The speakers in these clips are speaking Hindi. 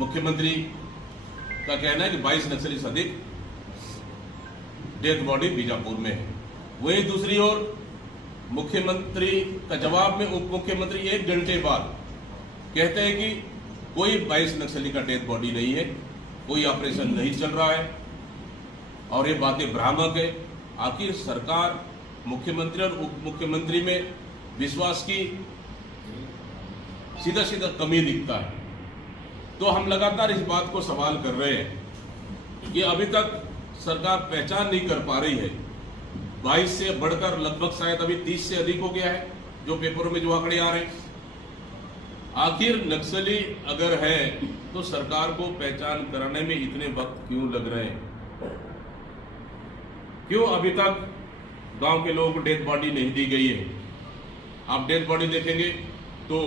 मुख्यमंत्री का कहना है कि 22 नक्सली से अधिक डेथ बॉडी बीजापुर में है। वहीं दूसरी ओर मुख्यमंत्री का जवाब में उप मुख्यमंत्री 1 घंटे बाद कहते हैं कि कोई 22 नक्सली का डेथ बॉडी नहीं है, कोई ऑपरेशन नहीं चल रहा है और ये बातें भ्रामक है। आखिर सरकार, मुख्यमंत्री और उप मुख्यमंत्री में विश्वास की सीधा सीधा कमी दिखता है। तो हम लगातार इस बात को सवाल कर रहे हैं कि अभी तक सरकार पहचान नहीं कर पा रही है। 22 से बढ़कर लगभग शायद अभी 30 से अधिक हो गया है, जो पेपरों में जो आंकड़े आ रहे हैं। आखिर नक्सली अगर है तो सरकार को पहचान कराने में इतने वक्त क्यों लग रहे हैं? क्यों अभी तक गांव के लोगों को डेथ बॉडी नहीं दी गई है? आप डेथ बॉडी देखेंगे तो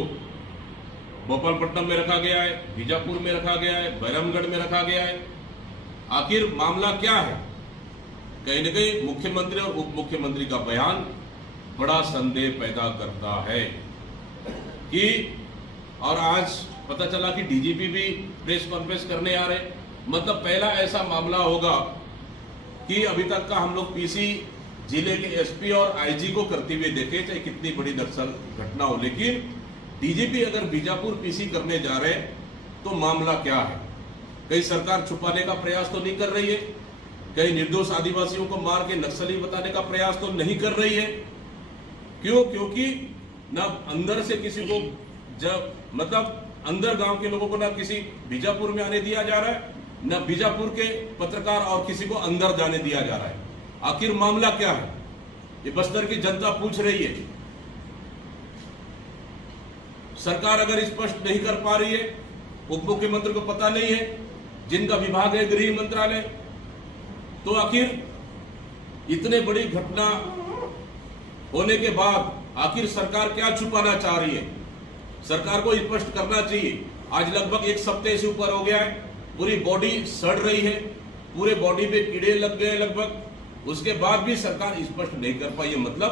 भोपालपट्टनम में रखा गया है, बीजापुर में रखा गया है, बैरमगढ़ में रखा गया है। आखिर मामला क्या है? कहीं न कहीं मुख्यमंत्री और उप मुख्यमंत्री का बयान बड़ा संदेह पैदा करता है कि, और आज पता चला कि डीजीपी भी प्रेस कॉन्फ्रेंस करने आ रहे। मतलब पहला ऐसा मामला होगा कि अभी तक का हम लोग पीसी जिले के एसपी और आईजी को करते हुए देखे, चाहे कितनी बड़ी नक्सल घटना हो। लेकिन डीजीपी अगर बीजापुर पीसी करने जा रहे तो मामला क्या है? कहीं सरकार छुपाने का प्रयास तो नहीं कर रही है? कहीं निर्दोष आदिवासियों को मार के नक्सली बताने का प्रयास तो नहीं कर रही है? क्यों? क्योंकि ना अंदर से किसी को, जब मतलब अंदर गांव के लोगों को ना किसी बीजापुर में आने दिया जा रहा है, ना बीजापुर के पत्रकार और किसी को अंदर जाने दिया जा रहा है। आखिर मामला क्या है? ये बस्तर की जनता पूछ रही है। सरकार अगर स्पष्ट नहीं कर पा रही है, उप मुख्यमंत्री को पता नहीं है, जिनका विभाग है गृह मंत्रालय, तो आखिर इतने बड़ी घटना होने के बाद आखिर सरकार क्या छुपाना चाह रही है? सरकार को स्पष्ट करना चाहिए। आज लगभग 1 सप्ताह से ऊपर हो गया है, पूरी बॉडी सड़ रही है, पूरे बॉडी पे कीड़े लग गए लगभग, उसके बाद भी सरकार स्पष्ट नहीं कर पाई है। मतलब